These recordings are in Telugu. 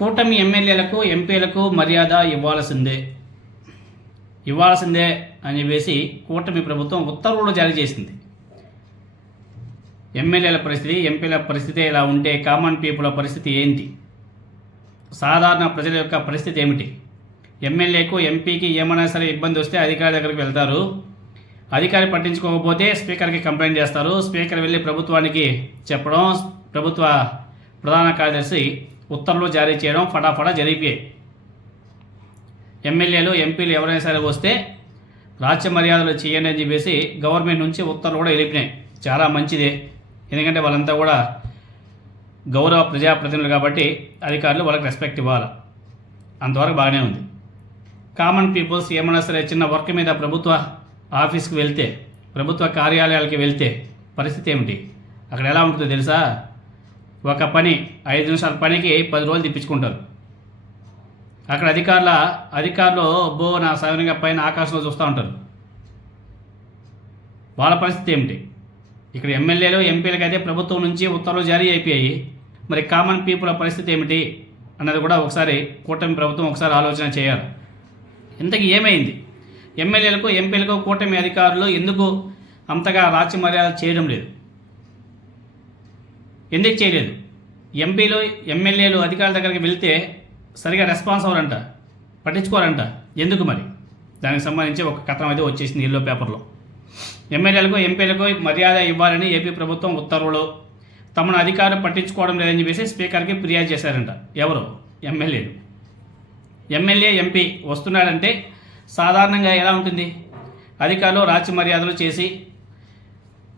కూటమి ఎమ్మెల్యేలకు ఎంపీలకు మర్యాద ఇవ్వాల్సిందే అని చెప్పేసి కూటమి ప్రభుత్వం ఉత్తర్వులు జారీ చేసింది. ఎమ్మెల్యేల పరిస్థితి, ఎంపీల పరిస్థితి ఇలా ఉంటే కామన్ పీపుల్ పరిస్థితి ఏంటి? సాధారణ ప్రజల యొక్క పరిస్థితి ఏమిటి? ఎమ్మెల్యేకు ఎంపీకి ఏమైనా సరే ఇబ్బంది వస్తే అధికారి దగ్గరికి వెళ్తారు. అధికారి పట్టించుకోకపోతే స్పీకర్కి కంప్లైంట్ చేస్తారు. స్పీకర్ వెళ్ళి ప్రభుత్వానికి చెప్పడం, ప్రభుత్వ ప్రధాన కార్యదర్శి ఉత్తర్వులు జారీ చేయడం ఫటాఫటా జరిగిపోయాయి. ఎమ్మెల్యేలు ఎంపీలు ఎవరైనా సరే వస్తే రాజ్య మర్యాదలు చేయండి అని చెప్పేసి గవర్నమెంట్ నుంచి ఉత్తర్వులు కూడా వెళ్ళిపోయినాయి. చాలా మంచిదే, ఎందుకంటే వాళ్ళంతా కూడా గౌరవ ప్రజాప్రతినిధులు కాబట్టి అధికారులు వాళ్ళకి రెస్పెక్ట్ ఇవ్వాలి. అంతవరకు బాగానే ఉంది. కామన్ పీపుల్స్ ఏమైనా సరే చిన్న వర్క్ మీద ప్రభుత్వ ఆఫీస్కి వెళ్తే, ప్రభుత్వ కార్యాలయాలకి వెళ్తే పరిస్థితి ఏమిటి? అక్కడ ఎలా ఉంటుందో తెలుసా? ఒక పని 5 నిమిషాల పనికి 10 రోజులు తిప్పించుకుంటారు. అక్కడ అధికారులు నా సాధారణంగా పైన ఆకాశంలో చూస్తూ ఉంటారు. వాళ్ళ పరిస్థితి ఏమిటి? ఇక్కడ ఎమ్మెల్యేలు ఎంపీలకు అయితే ప్రభుత్వం నుంచి ఉత్తర్వులు జారీ అయిపోయాయి. మరి కామన్ పీపుల్ పరిస్థితి ఏమిటి అన్నది కూడా ఒకసారి కూటమి ప్రభుత్వం ఒకసారి ఆలోచన చేయాలి. ఇంతకీ ఏమైంది? ఎమ్మెల్యేలకు ఎంపీలకు కూటమి అధికారులు ఎందుకు అంతగా రాజ్య మర్యాద చేయడం లేదు? ఎందుకు చేయలేదు? ఎమ్మెల్యేలు అధికారుల దగ్గరికి వెళ్తే సరిగా రెస్పాన్స్ అవ్వరంట, పట్టించుకోరంట. ఎందుకు మరి? దానికి సంబంధించి ఒక కథనం అయితే వచ్చేసింది ఎల్లో పేపర్లో. ఎమ్మెల్యేలకు ఎంపీలకు మర్యాద ఇవ్వాలని ఏపీ ప్రభుత్వం ఉత్తర్వులు, తమను అధికారులు పట్టించుకోవడం లేదని చెప్పేసి స్పీకర్కి ఫిర్యాదు చేశారంట. ఎవరు? ఎమ్మెల్యే ఎంపీ వస్తున్నాడంటే సాధారణంగా ఎలా ఉంటుంది? అధికారులు రాజ్య మర్యాదలు చేసి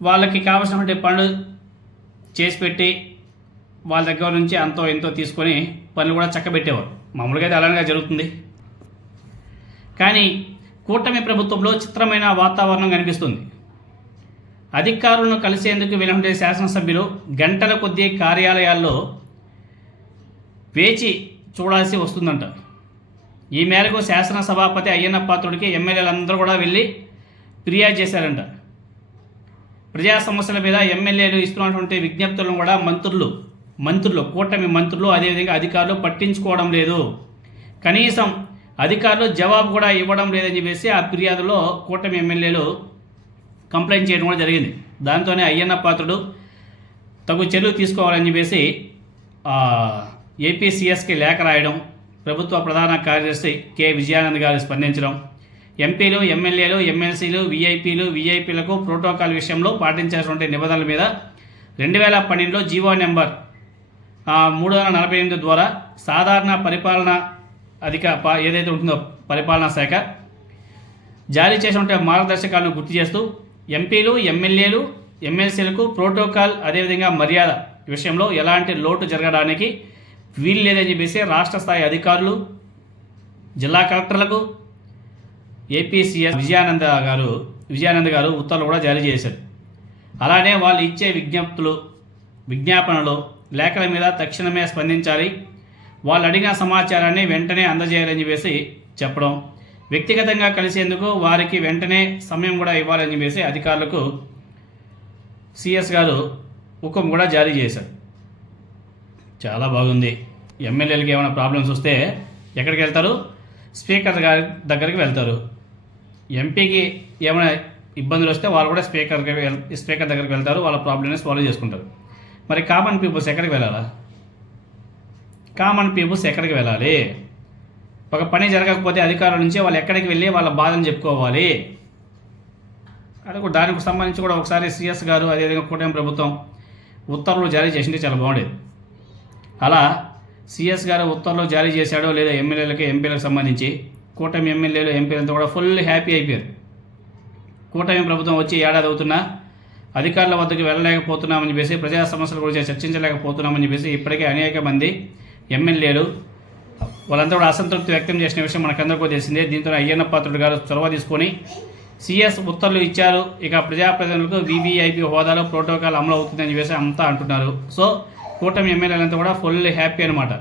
వాళ్ళకి కావాల్సినటువంటి పనులు చేసి పెట్టి వాళ్ళ దగ్గర నుంచి అంతో ఎంతో తీసుకొని పనులు కూడా చక్కబెట్టేవారు. మామూలుగా అయితే అలానే జరుగుతుంది. కానీ కూటమి ప్రభుత్వంలో చిత్రమైన వాతావరణం కనిపిస్తుంది. అధికారులను కలిసేందుకు వెళ్ళే శాసనసభ్యులు గంటల కొద్దీ కార్యాలయాల్లో వేచి చూడాల్సి వస్తుందంట. ఈ మేరకు శాసన సభాపతి అయ్యన్న పాత్రుడికి ఎమ్మెల్యేలందరూ కూడా వెళ్ళి ఫిర్యాదు చేశారంట. ప్రజా సమస్యల మీద ఎమ్మెల్యేలు ఇస్తున్నటువంటి విజ్ఞప్తులను కూడా మంత్రులు కూటమి మంత్రులు అదేవిధంగా అధికారులు పట్టించుకోవడం లేదు. కనీసం అధికారులు జవాబు కూడా ఇవ్వడం లేదని చెప్పేసి ఆ ఫిర్యాదులో కూటమి ఎమ్మెల్యేలు కంప్లైంట్ చేయడం కూడా జరిగింది. దాంతోనే అయ్యన్న పాత్రుడు తగు చర్యలు తీసుకోవాలని చెప్పేసి ఏపీసీఎస్కి లేఖ రాయడం, ప్రభుత్వ ప్రధాన కార్యదర్శి కె విజయానంద్ గారు స్పందించడం, ఎంపీలు ఎమ్మెల్యేలు ఎమ్మెల్సీలు వీఐపీలకు ప్రోటోకాల్ విషయంలో పాటించాల్సిన నిబంధనల మీద 2012లో జీవో నెంబర్ 348 ద్వారా సాధారణ పరిపాలన ఏదైతే ఉంటుందో పరిపాలనా శాఖ జారీ చేసినటువంటి మార్గదర్శకాలను గుర్తు చేస్తూ ఎంపీలు ఎమ్మెల్యేలు ఎమ్మెల్సీలకు ప్రోటోకాల్ అదేవిధంగా మర్యాద విషయంలో ఎలాంటి లోటు జరగడానికి వీలు లేదని చెప్పేసి రాష్ట్ర స్థాయి అధికారులు, జిల్లా కలెక్టర్లకు ఏపీసీఎస్ విజయానంద్ గారు ఉత్తర్వులు కూడా జారీ చేశారు. అలానే వాళ్ళు ఇచ్చే విజ్ఞాపనలు లేఖల మీద తక్షణమే స్పందించాలి, వాళ్ళు అడిగిన సమాచారాన్ని వెంటనే అందజేయాలని చెప్పేసి చెప్పడం, వ్యక్తిగతంగా కలిసేందుకు వారికి వెంటనే సమయం కూడా ఇవ్వాలని చెప్పేసి అధికారులకు సిఎస్ గారు హుకుం కూడా జారీ చేశారు. చాలా బాగుంది. ఎమ్మెల్యేలకి ఏమైనా ప్రాబ్లమ్స్ వస్తే ఎక్కడికి వెళ్తారు? స్పీకర్ గారి దగ్గరికి వెళ్తారు. ఎంపీకి ఏమైనా ఇబ్బందులు వస్తే వాళ్ళు కూడా స్పీకర్ దగ్గరికి వెళ్తారు, వాళ్ళ ప్రాబ్లమ్ని సాల్వ్ చేసుకుంటారు. మరి కామన్ పీపుల్స్ ఎక్కడికి వెళ్ళాలి? ఒక పని జరగకపోతే అధికారుల నుంచి వాళ్ళు ఎక్కడికి వెళ్ళి వాళ్ళ బాధను చెప్పుకోవాలి? అది కూడా దానికి సంబంధించి కూడా ఒకసారి సిఎస్ గారు అదేవిధంగా కూటమి ప్రభుత్వం ఉత్తర్వులు జారీ చేసింటే చాలా బాగుండేది. అలా సిఎస్ గారు ఉత్తర్వులు జారీ చేశాడో లేదా ఎమ్మెల్యేలకి ఎంపీలకు సంబంధించి కూటమి ఎమ్మెల్యేలు ఎంపీలంతా కూడా ఫుల్ హ్యాపీ అయిపోయారు. కూటమి ప్రభుత్వం వచ్చి ఏడాది అవుతున్నా అధికారుల వద్దకు వెళ్ళలేకపోతున్నామని చెప్పేసి, ప్రజా సమస్యల గురించి చర్చించలేకపోతున్నామని చెప్పేసి ఇప్పటికే అనేక మంది ఎమ్మెల్యేలు వాళ్ళంతా కూడా అసంతృప్తి వ్యక్తం చేసిన విషయం మనకందరికీ తెలిసిందే. దీంతో అయ్యన్న పాత్రుడు గారు చొరవ తీసుకొని సిఎస్ ఉత్తర్వులు ఇచ్చారు. ఇక ప్రజాప్రతినిధులకు వీవీఐపీ హోదాలో ప్రోటోకాల్ అమలు అవుతుందని చెప్పేసి అంతా అంటున్నారు. సో కూటమి ఎమ్మెల్యేలంతా కూడా ఫుల్ హ్యాపీ అనమాట.